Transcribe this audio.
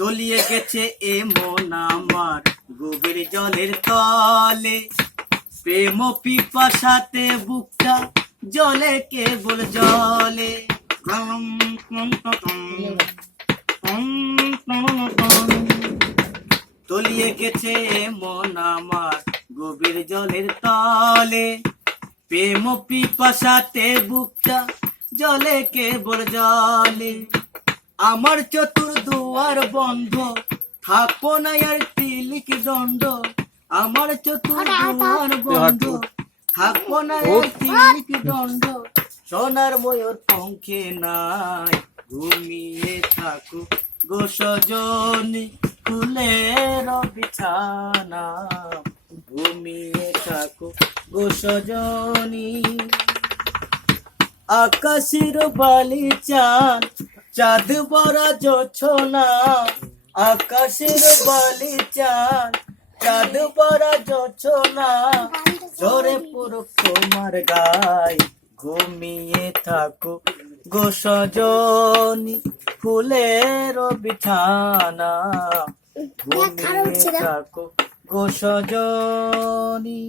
তলিয়ে গেছে এ মন আমার গভীর জলের তলে, প্রেম পিপাসাতে বুকটা জলে কেবল জলে। তলিয়ে গেছে এ মন আমার গভীর জলের তলে, প্রেম পিপাসাতে বুকটা জলে কেবল জলে। আমার চতুর দুয়ার বন্ধ, থাকবো না আর তিলিক দণ্ড। আমার চতুর দুয়ার বন্ধ, থাকবো না আর তিলিক দণ্ড। সোনার ময়ূর পঙ্খে নাই, ঘুমিয়ে থাকো গো সজনী ফুলের বিছানা। ঘুমিয়ে থাকো গো সজনী। আকাশের বালি চাঁদ, চাঁদ বড় জোছনা। আকাশের বালি চাঁদ, চাঁদ বড় জোছনা। জোরে পুরো তোমার গায়, ঘুমিয়ে থাকো গো সজনী ফুলের বিছানা। ঘুমিয়ে থাকো গো সজনী।